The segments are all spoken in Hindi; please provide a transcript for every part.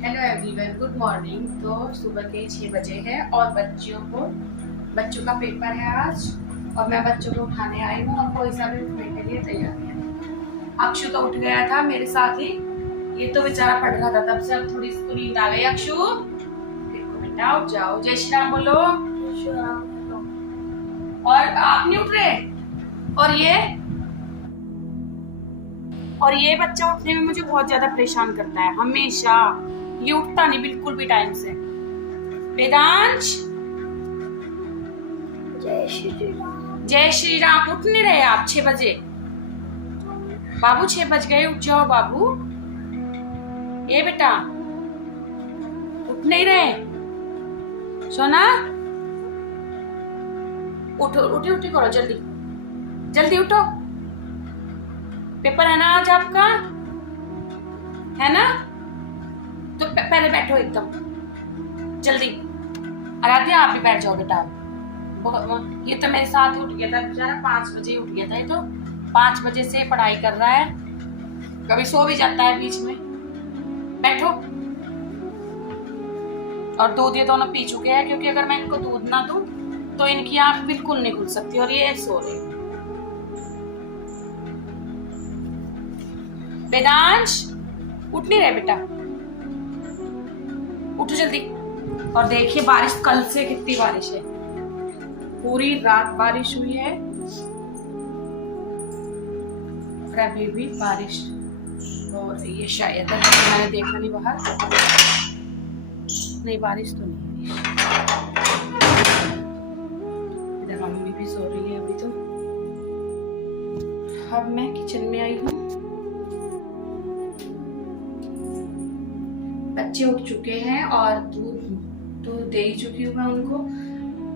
Hello everyone, good morning. तो सुबह के 6 बजे है और बच्चों का पेपर है आज और मैं बच्चों को उठाने आई हूँ और कोई सा भी उठने के लिए तैयार है। अक्षु तो उठ गया था मेरे साथ ही, ये तो बेचारा पढ़ रहा था तब से, अब थोड़ी इसको नींद आ गई। अक्षु देखो बेटा, उठ जाओ, जय श्री राम बोलो। और आप नहीं उठ रहे? और ये बच्चा उठने में मुझे बहुत ज्यादा परेशान करता है हमेशा। ये उठता नहीं बिल्कुल भी टाइम से। वेदांश, जय श्री राम। उठ नहीं रहे आप 6 बजे? बाबू 6 बज गए, उठ जाओ बाबू। ये बेटा उठ नहीं रहे? सोना उठो, उठी उठी करो, जल्दी जल्दी उठो। पेपर है ना आज आपका, है ना? तो पहले बैठो एकदम जल्दी। आराध्या आप भी बैठ जाओ बेटा। ये तो मेरे साथ ही उठ गया था बेचारा, 5 बजे उठ गया था। ये तो 5 बजे से पढ़ाई कर रहा है, कभी सो भी जाता है बीच में। बैठो। और दूध ये दोनों पी चुके हैं, क्योंकि अगर मैं इनको दूध ना दूं तो इनकी आंख बिल्कुल नहीं खुल सकती और ये सो रहे। वेदांश उठ नहीं रहे बेटा, उठो जल्दी। और देखिए बारिश, कल से कितनी बारिश है, पूरी रात बारिश हुई है और अभी भी बारिश हो रही है। शायद मैंने देखा नहीं बाहर, नहीं बारिश तो नहीं है। इधर मम्मी भी सो रही है अभी तो। अब मैं किचन में आई हूँ, बच्चे उठ चुके हैं और दूध तो दे ही चुकी हूँ मैं उनको।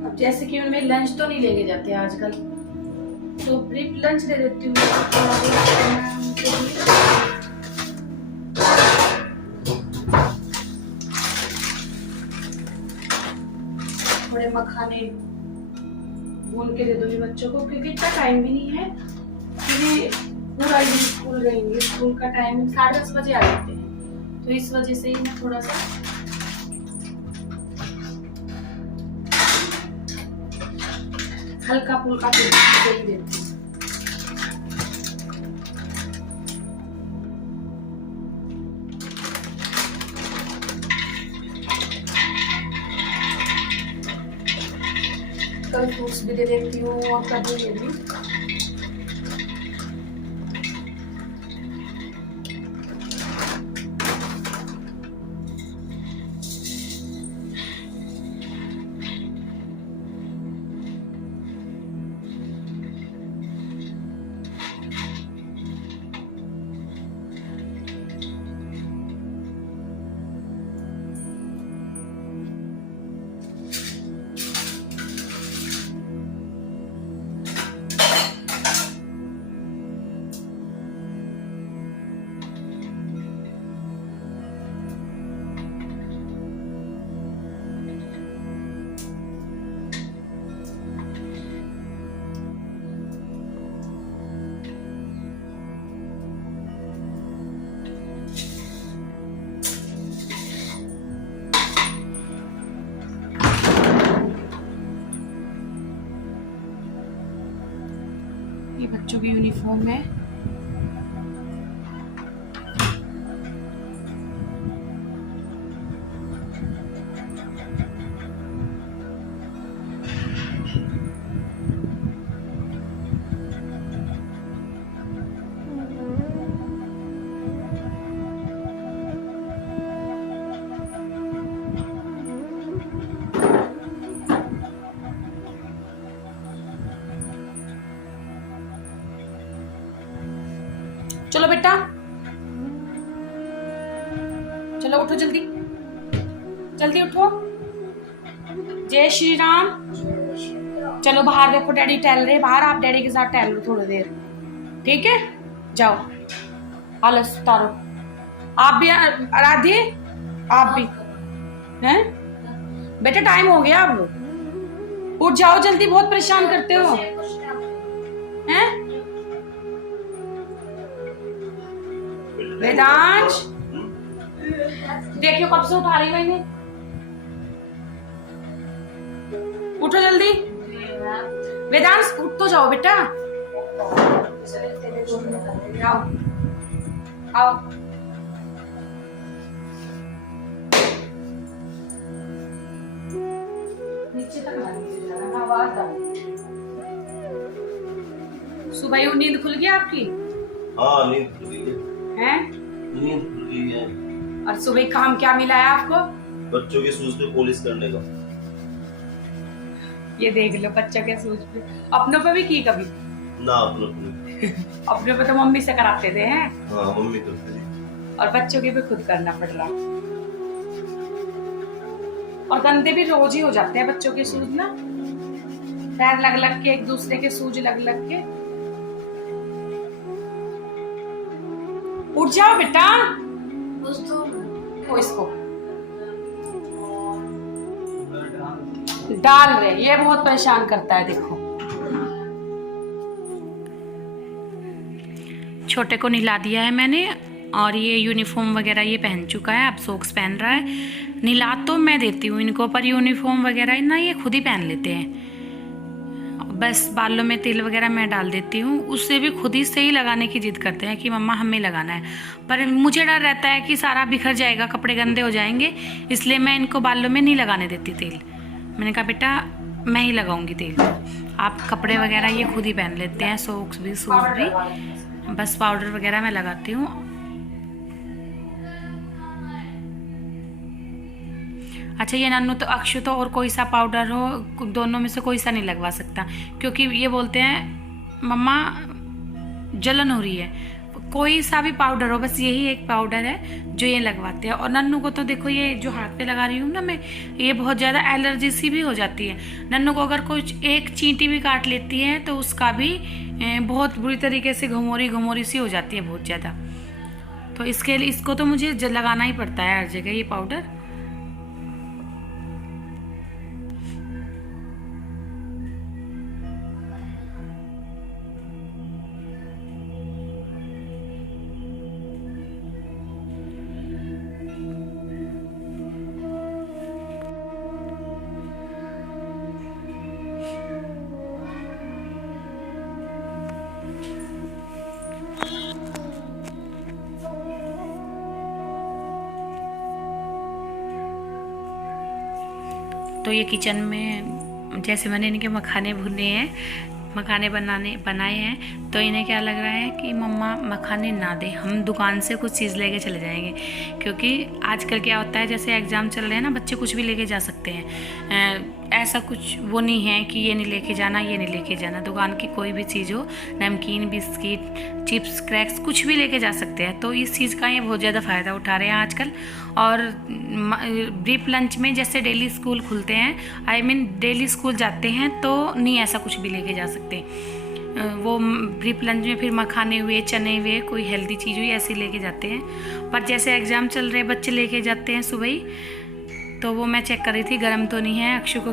अब जैसे कि उनमें लंच तो नहीं लेके जाते आजकल, तो ब्रेक लंच दे देती हूँ थोड़े मखाने भून के दे दूंगी बच्चों को, क्योंकि इतना टाइम भी नहीं है, क्योंकि पूरा दिन स्कूल रहेंगे। स्कूल का टाइम 10:30 बजे आ जाते हैं, तो इस वजह से ही मैं थोड़ा सा हल्का फुल्का दे ही देती हूँ। कल फ्रूट्स भी दे देती हूँ और कभी ये भी। ये बच्चों की यूनिफॉर्म है। चलो बेटा, चलो उठो जल्दी जल्दी उठो। जय श्री राम। चलो बाहर देखो, डैडी टहल रहे बाहर, आप डैडी के साथ टहल लो थोड़ी देर, ठीक है? जाओ, आलस उतारो। आप भी आराध्य, आप भी हैं बेटा, टाइम हो गया, अब उठ जाओ जल्दी, बहुत परेशान करते हो हैं? वेदांश देखियो कब से उठा रही मैंने। उठो जल्दी। वेदांश उठ तो जाओ बेटा। आओ आओ। नीचे तक आवाज आ। सुबह नींद खुल गई आपकी? हाँ नींद खुल गई है। नींद खुल गई है। और सुबह काम क्या मिला है आपको? बच्चों के शूज पे पॉलिश करने का। ये देख लो बच्चों के शूज पे। अपनों पे भी की कभी? ना अपने अपने पे तो मम्मी से कराते थे हैं। हाँ मम्मी करती थी। और बच्चों के भी खुद करना पड़ रहा। और गंदे भी रोज ही हो जाते हैं बच्चों के शूज ना, पैर लग लग के, एक दूसरे के शूज लग लग के। उठ जाओ बेटा। वो इसको डाल रहे, ये बहुत परेशान करता है। देखो छोटे को नहला दिया है मैंने, और ये यूनिफॉर्म वगैरह ये पहन चुका है, अब सॉक्स पहन रहा है। नहला तो मैं देती हूँ इनको, पर यूनिफॉर्म वगैरह ना ये खुद ही पहन लेते हैं। बस बालों में तेल वगैरह मैं डाल देती हूँ, उससे भी खुद ही सही लगाने की जिद करते हैं कि मम्मा हमें लगाना है। पर मुझे डर रहता है कि सारा बिखर जाएगा, कपड़े गंदे हो जाएंगे, इसलिए मैं इनको बालों में नहीं लगाने देती तेल। मैंने कहा बेटा मैं ही लगाऊंगी तेल, आप कपड़े वगैरह ये खुद ही पहन लेते हैं, सॉक्स भी शूज भी। बस पाउडर वगैरह मैं लगाती हूँ। अच्छा ये नन्नू तो अक्षु तो और कोई सा पाउडर हो, दोनों में से कोई सा नहीं लगवा सकता, क्योंकि ये बोलते हैं मम्मा जलन हो रही है। कोई सा भी पाउडर हो, बस यही एक पाउडर है जो ये लगवाते हैं। और नन्नू को तो देखो ये जो हाथ पे लगा रही हूँ ना मैं, ये बहुत ज़्यादा एलर्जी सी भी हो जाती है। नन्नू को अगर कुछ एक चींटी भी काट लेती है तो उसका भी बहुत बुरी तरीके से घमोरी सी हो जाती है बहुत ज़्यादा। तो इसके लिए इसको तो मुझे लगाना ही पड़ता है हर जगह ये पाउडर। तो ये किचन में जैसे मैंने इनके मखाने भुने हैं, मखाने बनाए हैं, तो इन्हें क्या लग रहा है कि मम्मा मखाने ना दे, हम दुकान से कुछ चीज़ लेके चले जाएंगे। क्योंकि आजकल क्या होता है, जैसे एग्ज़ाम चल रहे हैं ना, बच्चे कुछ भी लेके जा सकते हैं। ऐसा कुछ वो नहीं है कि ये नहीं लेके जाना, ये नहीं लेके जाना। दुकान की कोई भी चीज़ हो, नमकीन, बिस्किट, चिप्स, क्रैक्स, कुछ भी लेके जा सकते हैं। तो इस चीज़ का ये बहुत ज़्यादा फ़ायदा उठा रहे हैं आजकल। और ब्रीफ लंच में जैसे डेली स्कूल खुलते हैं, डेली स्कूल जाते हैं, तो नहीं ऐसा कुछ भी लेके जा सकते। वो ब्रीफ लंच में फिर मखाने हुए, चने हुए, कोई हेल्दी चीज़ हुई ऐसी लेके जाते हैं। पर जैसे एग्ज़ाम चल रहे बच्चे लेके जाते हैं सुबह ही, तो वो मैं चेक कर रही थी गर्म तो नहीं है। अक्षु को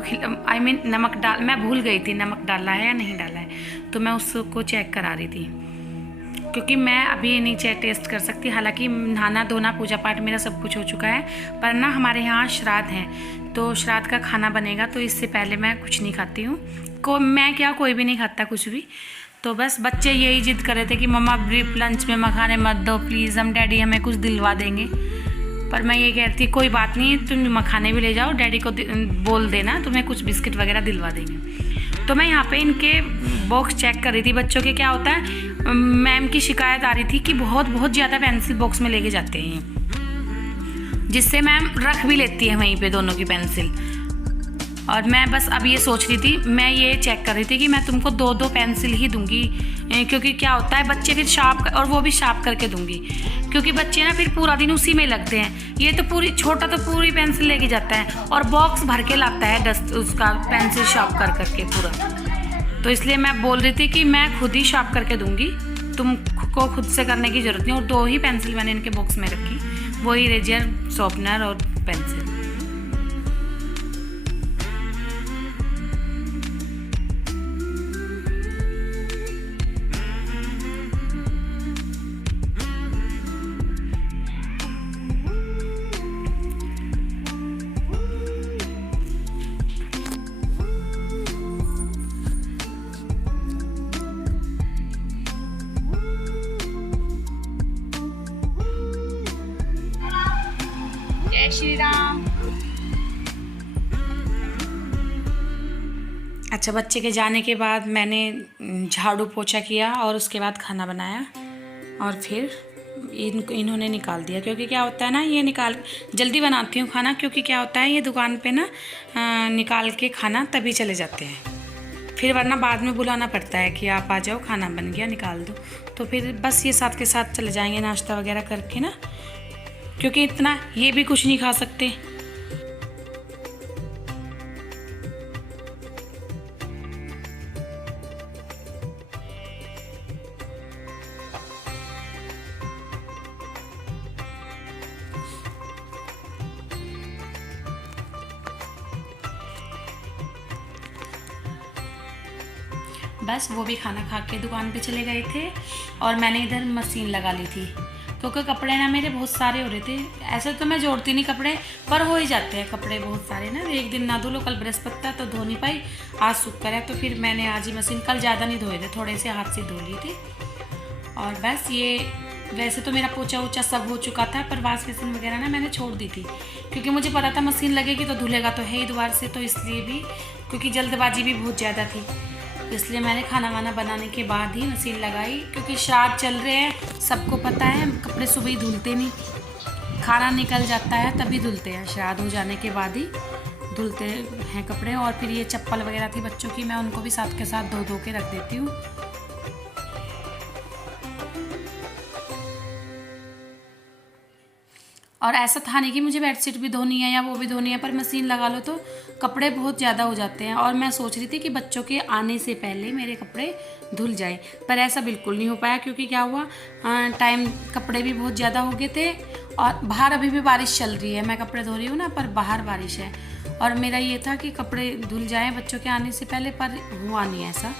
नमक डाल, मैं भूल गई थी नमक डाला है या नहीं डाला है, तो मैं उसको चेक करा रही थी, क्योंकि मैं अभी नहीं टेस्ट कर सकती। हालांकि नहाना धोना पूजा पाठ मेरा सब कुछ हो चुका है, पर ना हमारे यहाँ श्राद्ध है, तो श्राद्ध का खाना बनेगा, तो इससे पहले मैं कुछ नहीं खाती हूँ। मैं क्या, कोई भी नहीं खाता कुछ भी। तो बस बच्चे यही जिद कर रहे थे कि मम्मा ब्रीफ लंच में मखाने मत दो प्लीज़, हम डैडी हमें कुछ दिलवा देंगे। पर मैं ये कहती कोई बात नहीं, तुम मखाने भी ले जाओ, डैडी को बोल देना, तुम्हें कुछ बिस्किट वगैरह दिलवा देंगे। तो मैं यहाँ पे इनके बॉक्स चेक कर रही थी बच्चों के। क्या होता है, मैम की शिकायत आ रही थी कि बहुत ज़्यादा पेंसिल बॉक्स में लेके जाते हैं, जिससे मैम रख भी लेती है वहीं पे दोनों की पेंसिल। और मैं बस अब ये सोच रही थी, मैं ये चेक कर रही थी कि मैं तुमको 2-2 पेंसिल ही दूंगी, क्योंकि क्या होता है बच्चे फिर शार्प, और वो भी शार्प करके दूंगी, क्योंकि बच्चे ना फिर पूरा दिन उसी में लगते हैं। ये तो पूरी, छोटा तो पूरी पेंसिल लेके जाता है और बॉक्स भर के लाता है डस्ट उसका, पेंसिल शार्प कर करके पूरा। तो इसलिए मैं बोल रही थी कि मैं खुद ही शार्प करके दूंगी, तुमको खुद से करने की ज़रूरत नहीं। और 2 ही पेंसिल मैंने इनके बॉक्स में रखी, वही इरेजर, शॉर्पनर और पेंसिल। जय श्री राम। अच्छा, बच्चे के जाने के बाद मैंने झाड़ू पोछा किया और उसके बाद खाना बनाया और फिर इन्होंने निकाल दिया, क्योंकि क्या होता है ना, ये निकाल जल्दी बनाती हूँ खाना, क्योंकि क्या होता है ये दुकान पे ना निकाल के खाना तभी चले जाते हैं, फिर वरना बाद में बुलाना पड़ता है कि आप आ जाओ, खाना बन गया निकाल दो। तो फिर बस ये साथ के साथ चले जाएंगे नाश्ता वगैरह करके ना, क्योंकि इतना ये भी कुछ नहीं खा सकते। बस वो भी खाना खा के दुकान पे चले गए थे और मैंने इधर मशीन लगा ली थी, क्योंकि कपड़े ना मेरे बहुत सारे हो रहे थे। ऐसे तो मैं जोड़ती नहीं कपड़े, पर हो ही जाते हैं कपड़े बहुत सारे ना, एक दिन ना धो लो, कल बृहस्पति था तो धो नहीं पाई, आज शुक्र है तो फिर मैंने आज ही मशीन, कल ज़्यादा नहीं धोए थे, थोड़े से हाथ से धो लिए थे। और बस ये वैसे तो मेरा पोछा वोछा सब हो चुका था, पर वाश बेसिन वगैरह ना मैंने छोड़ दी थी, क्योंकि मुझे पता था मशीन लगेगी तो धुलेगा तो है ही दोबारा से, तो इसलिए भी, क्योंकि जल्दबाजी भी बहुत ज़्यादा थी, इसलिए मैंने खाना वाना बनाने के बाद ही मशीन लगाई। क्योंकि श्राद्ध चल रहे हैं, सबको पता है, कपड़े सुबह ही धुलते नहीं, खाना निकल जाता है तभी धुलते हैं, श्राद्ध हो जाने के बाद ही धुलते हैं कपड़े। और फिर ये चप्पल वगैरह थी बच्चों की, मैं उनको भी साथ के साथ धो के रख देती हूँ। और ऐसा था नहीं कि मुझे बेडशीट भी धोनी है या वो भी धोनी है, पर मशीन लगा लो तो कपड़े बहुत ज़्यादा हो जाते हैं। और मैं सोच रही थी कि बच्चों के आने से पहले मेरे कपड़े धुल जाए, पर ऐसा बिल्कुल नहीं हो पाया, क्योंकि क्या हुआ, टाइम कपड़े भी बहुत ज़्यादा हो गए थे और बाहर अभी भी बारिश चल रही है, मैं कपड़े धो रही हूँ ना, पर बाहर बारिश है, और मेरा ये था कि कपड़े धुल जाएँ बच्चों के आने से पहले, पर हुआ नहीं ऐसा।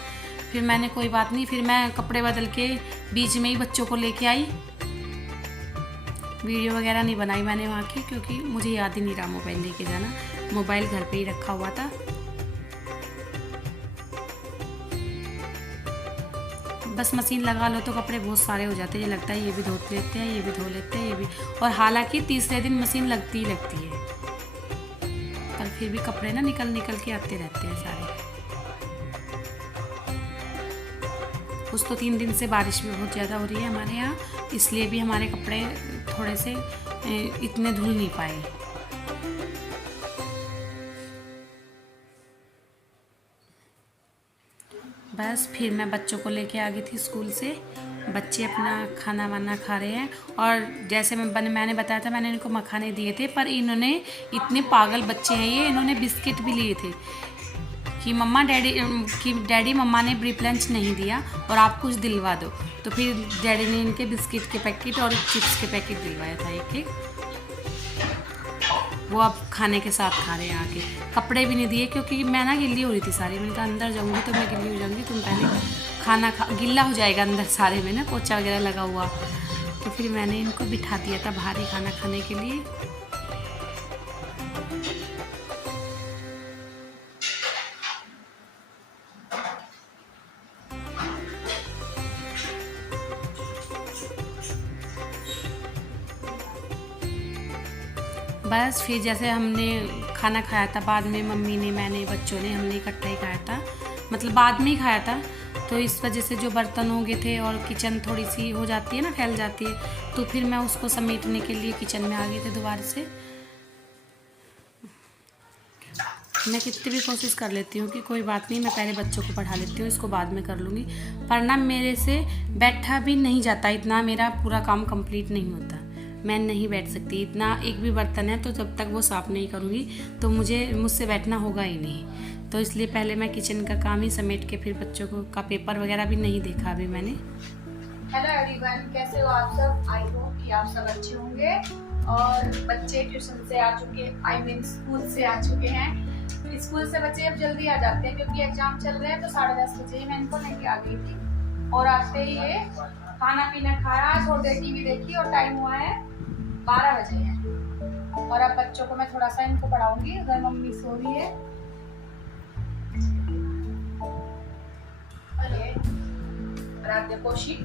फिर मैंने कोई बात नहीं, फिर मैं कपड़े बदल के बीच में ही बच्चों को लेके आई। वीडियो वगैरह नहीं बनाई मैंने वहाँ की, क्योंकि मुझे याद ही नहीं रहा मोबाइल लेके जाना, मोबाइल घर पे ही रखा हुआ था। बस मशीन लगा लो तो कपड़े बहुत सारे हो जाते हैं, ये लगता है ये भी धो लेते हैं, ये भी धो लेते हैं, ये भी, और हालांकि तीसरे दिन मशीन लगती ही लगती है, पर फिर भी कपड़े ना निकल के आते रहते हैं सारे। कुछ तो 3 दिन से बारिश भी बहुत ज़्यादा हो रही है हमारे यहाँ, इसलिए भी हमारे कपड़े थोड़े से इतने धुल नहीं पाए। बस फिर मैं बच्चों को लेके आ गई थी स्कूल से, बच्चे अपना खाना वाना खा रहे हैं। और जैसे मैंने बताया था, मैंने इनको मखाने दिए थे, पर इन्होंने, इतने पागल बच्चे हैं ये, इन्होंने बिस्किट भी लिए थे कि डैडी मम्मा ने ब्रीफ लंच नहीं दिया और आप कुछ दिलवा दो, तो फिर डैडी ने इनके बिस्किट के पैकेट और चिप्स के पैकेट दिलवाया था एक, वो अब खाने के साथ खा रहे हैं आके। कपड़े भी नहीं दिए, क्योंकि मैं ना गिल्ली हो रही थी सारी, मैंने कहा अंदर जाऊँगी तो मैं गिल्ली हो जाऊँगी, तुम पहले खाना गिल्ला हो जाएगा अंदर सारे में ना, पोछा वगैरह लगा हुआ, तो फिर मैंने इनको बिठा दिया था बाहर ही खाना खाने के लिए। बस फिर जैसे हमने खाना खाया था, बाद में मम्मी ने, मैंने, बच्चों ने, हमने इकट्ठा ही खाया था, मतलब बाद में ही खाया था, तो इस वजह से जो बर्तन हो गए थे और किचन थोड़ी सी हो जाती है ना, फैल जाती है, तो फिर मैं उसको समेटने के लिए किचन में आ गई थी दोबारा से। मैं कितनी भी कोशिश कर लेती हूँ कि कोई बात नहीं, मैं पहले बच्चों को पढ़ा लेती हूँ, इसको बाद में कर लूँगी, पर ना मेरे से बैठा भी नहीं जाता, इतना मेरा पूरा काम कंप्लीट नहीं होता, मैं नहीं बैठ सकती इतना। एक भी बर्तन है तो जब तक वो साफ़ नहीं करूँगी तो मुझसे बैठना होगा ही नहीं, तो इसलिए पहले मैं किचन का काम ही समेट के फिर बच्चों का पेपर वगैरह भी नहीं देखा अभी मैंने। हेलो एवरीवन, कैसे हो आप सब? आई होप कि आप सब अच्छे होंगे। और बच्चे ट्यूशन से आ चुके, आई मीन स्कूल से आ चुके हैं। स्कूल से बच्चे अब जल्दी आ जाते हैं, क्योंकि एग्जाम चल रहे हैं, तो 10:30 बजे ही मैं इनको लेके आ गई थी। और आते ही ये खाना पीना खाया, थोड़ी देर टीवी देखी, और टाइम हुआ है 12 बजे हैं। और अब बच्चों को मैं थोड़ा सा इनको पढ़ाऊंगी, अगर मम्मी सो रही है। अरे कौशिक,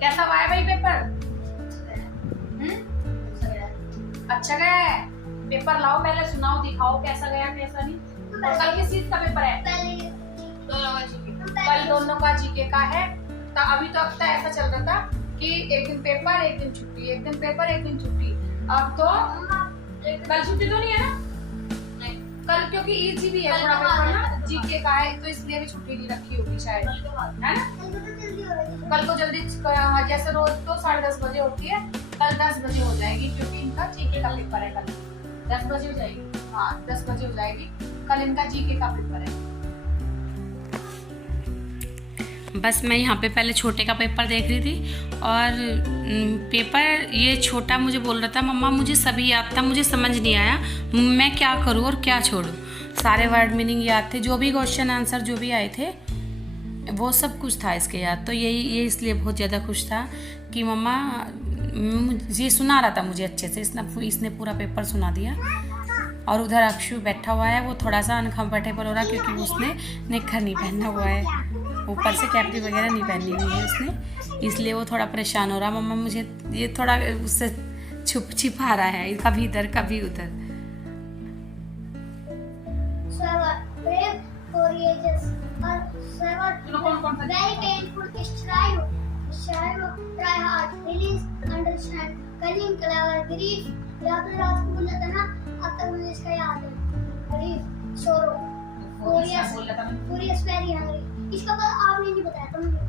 कैसा हुआ है भाई पेपर? अच्छा गया है। पेपर लाओ, पहले सुनाओ, दिखाओ कैसा गया कैसा नहीं। और कल किस चीज का पेपर है? कल दोनों का जीके का है। तो अभी तो अब तक ऐसा चल रहा था कि एक दिन पेपर एक दिन छुट्टी, एक दिन पेपर एक दिन छुट्टी। अब तो कल छुट्टी तो नहीं है ना? कल क्योंकि इजी भी है थोड़ा पेपर ना, जीके का है, तो इसलिए भी छुट्टी नहीं रखी होगी शायद, है ना? कल को जल्दी, जैसे रोज तो 10:30 बजे होती है, कल 10 बजे हो जाएगी क्योंकि इनका जीके का पेपर है। कल 10 बजे हो जाएगी, हाँ 10 बजे हो जाएगी, कल इनका जीके का पेपर है। बस मैं यहाँ पे पहले छोटे का पेपर देख रही थी, और पेपर ये छोटा मुझे बोल रहा था मम्मा मुझे सभी याद था, मुझे समझ नहीं आया मैं क्या करूँ और क्या छोड़ूँ। सारे वर्ड मीनिंग याद थे, जो भी क्वेश्चन आंसर जो भी आए थे वो सब कुछ था इसके याद। तो ये इसलिए बहुत ज़्यादा खुश था कि मम्मा ये सुना रहा था मुझे अच्छे से, इसने पूरा पेपर सुना दिया। और उधर अक्षु बैठा हुआ है, वो थोड़ा सा अनकम्फर्टेबल हो रहा है क्योंकि उसने निक्कर नहीं पहना हुआ है, ऊपर से कैपरी वगैरह नहीं पहनी हुई है उसने, इसलिए वो थोड़ा परेशान हो रहा। मम्मा मुझे ये थोड़ा उससे छिपा रहा है, कभी इधर कभी उधर। इसका तो आपने नहीं बताया, तो नहीं बताया।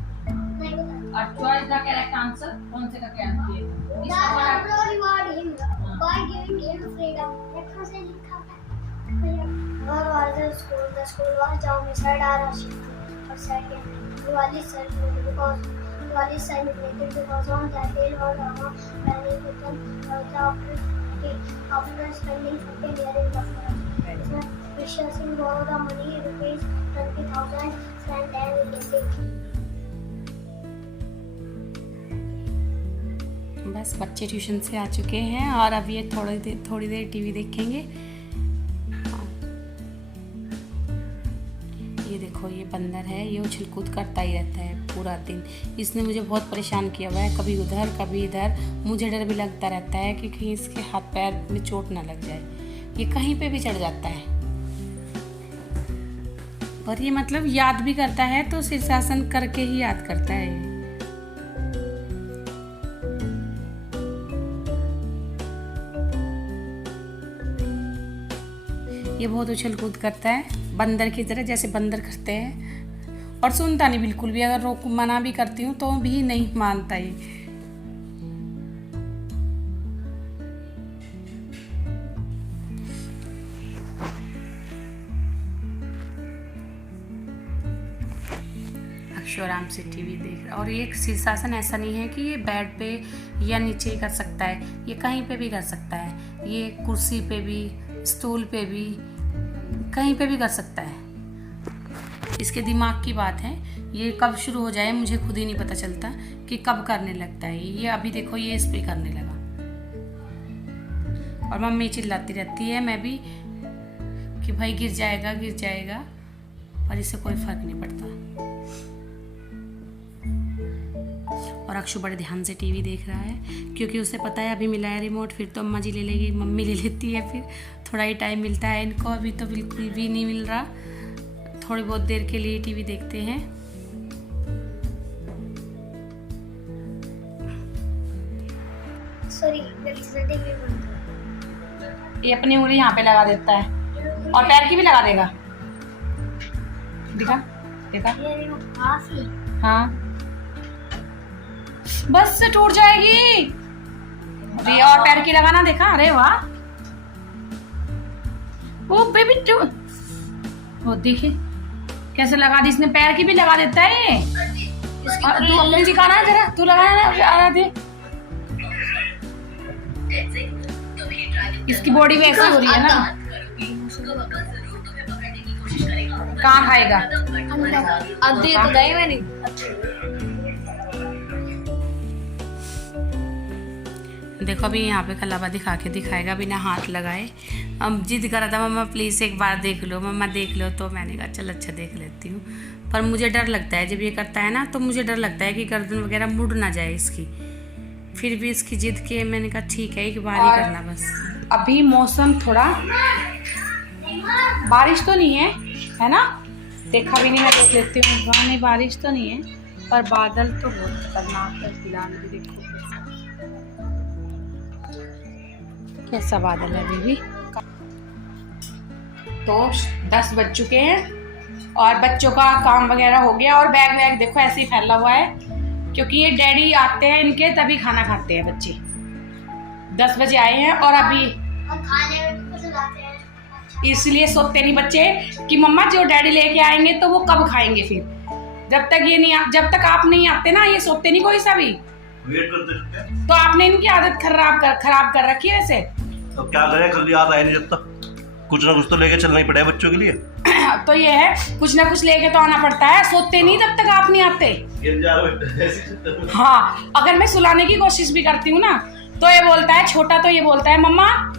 और चॉइस द करेक्ट आंसर कौन से का क्या है? इसका reward him by giving him freedom. Let's say लिखा है और was the school was down side are और second Diwali celebrated because on that day was our planning to come after spending 15 years in the forest. Wishes in borrow the money rupees 20,000 spent there with the बस बच्चे ट्यूशन से आ चुके हैं और अब ये थोड़ी देर टीवी देखेंगे। ये देखो ये बंदर है, ये उछल कूद करता ही रहता है पूरा दिन। इसने मुझे बहुत परेशान किया हुआ है, कभी उधर कभी इधर। मुझे डर भी लगता रहता है कि कहीं इसके हाथ पैर में चोट ना लग जाए। ये कहीं पे भी चढ़ जाता है, और ये मतलब याद भी करता है तो शीर्षासन करके ही याद करता है। ये बहुत उछल कूद करता है बंदर की तरह, जैसे बंदर करते हैं, और सुनता नहीं बिल्कुल भी। अगर रोक मना भी करती हूँ तो भी नहीं मानता ये। अक्षु आराम से टीवी देख रहा। और ये शीर्षासन ऐसा नहीं है कि ये बेड पे या नीचे ही कर सकता है, ये कहीं पे भी कर सकता है। ये कुर्सी पे भी, स्टूल पे भी, कहीं पे भी कर सकता है। इसके दिमाग की बात है, ये कब शुरू हो जाए मुझे खुद ही नहीं पता चलता कि कब करने लगता है। ये अभी देखो ये इस पे करने लगा, और मम्मी चिल्लाती रहती है, मैं भी, कि भाई गिर जाएगा, पर इससे कोई फर्क नहीं पड़ता। और अक्षु बड़े ध्यान से टीवी देख रहा है क्योंकि उसे पता है अभी मिला है रिमोट, फिर तो अम्मा जी ले लेगी, मम्मी ले लेती है, फिर थोड़ा ही टाइम मिलता है इनको। अभी तो बिल्कुल भी नहीं मिल रहा, थोड़ी बहुत देर के लिए टीवी देखते हैं। ये अपनी उंगली यहाँ पे लगा देता है और पैर की भी लगा देगा। देखा हाँ, बस से टूट जाएगी। अरे और पैर की लगाना, देखा? अरे वाह, वो बेबी वो देखिए कैसे लगा दी इसने, पैर की भी लगा देता है ये। तू अपनी दिखाना है जरा, तू लगाना दे। इसकी बॉडी में ऐसी हो रही है ना, कहाँ खाएगा? अब दे तो गए मैंने। देखो अभी यहाँ पे कलावा दिखाएगा बिना हाथ लगाए। अब जिद कर रहा था मम्मा प्लीज़ एक बार देख लो, मम्मा देख लो, तो मैंने कहा चल अच्छा देख लेती हूँ। पर मुझे डर लगता है जब ये करता है ना, तो मुझे डर लगता है कि गर्दन वगैरह मुड़ ना जाए इसकी। फिर भी इसकी जिद के मैंने कहा ठीक है एक बार ही करना बस। अभी मौसम थोड़ा, बारिश तो नहीं है ना? देखा भी नहीं, मैं देख लेती हूँ। वहाँ नहीं, बारिश तो नहीं है, पर बादल तो बहुत खतरनाक है। फिलहाल भी देखो कैसा बादल है अभी भी। तो 10 बज चुके हैं और बच्चों का काम वगैरह हो गया और बैग वैग देखो ऐसे ही फैला हुआ है, क्योंकि ये डैडी आते हैं इनके तभी खाना खाते हैं बच्चे। 10 बजे आए हैं और अभी इसलिए सोते नहीं बच्चे कि मम्मा जो डैडी लेके आएंगे तो वो कब खाएंगे। फिर जब तक आप नहीं आते ना, ये सोते नहीं कोई सा भी। वेट करते हैं। तो आपने इनकी आदत खराब कर रखी है वैसे। तो क्या करें, कल याद आया नहीं, जब तक कुछ ना कुछ तो लेके चलना ही पड़ेगा बच्चों के लिए। तो ये है, कुछ ना कुछ लेके तो आना पड़ता है। सोते नहीं जब तक आप नहीं आते। हाँ, अगर मैं सुलाने की कोशिश भी करती हूँ ना, तो ये बोलता है, छोटा तो ये बोलता है, मम्मा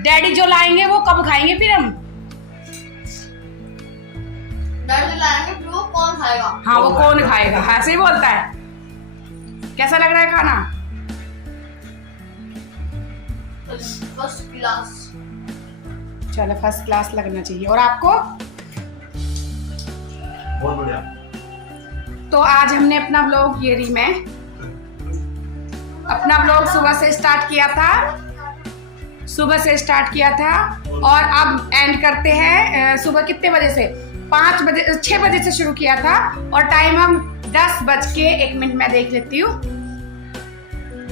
डैडी जो लाएंगे वो कब खाएंगे फिर हम। डैडी लाएंगे फिर वो कौन खाएगा? हाँ, वो कौन खाएगा, ऐसे ही बोलता है। कैसा लग रहा है खाना? First class. चलो, फर्स्ट क्लास लगना चाहिए। और आपको? बहुत बढ़िया। तो आज हमने अपना व्लॉग, ये रही मैं, अपना व्लॉग सुबह से स्टार्ट किया था और अब एंड करते हैं। सुबह कितने बजे से? 5 बजे, 6 बजे से शुरू किया था और टाइम हम 10:01 मैं देख लेती हूँ।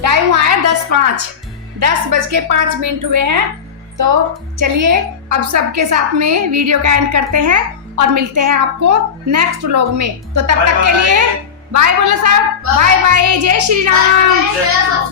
टाइम आया 10:05 हुए हैं। तो चलिए अब सबके साथ में वीडियो का एंड करते हैं और मिलते हैं आपको नेक्स्ट व्लॉग में। तो तब तक के लिए बाय बोलो सब। बाय बाय, जय श्री राम।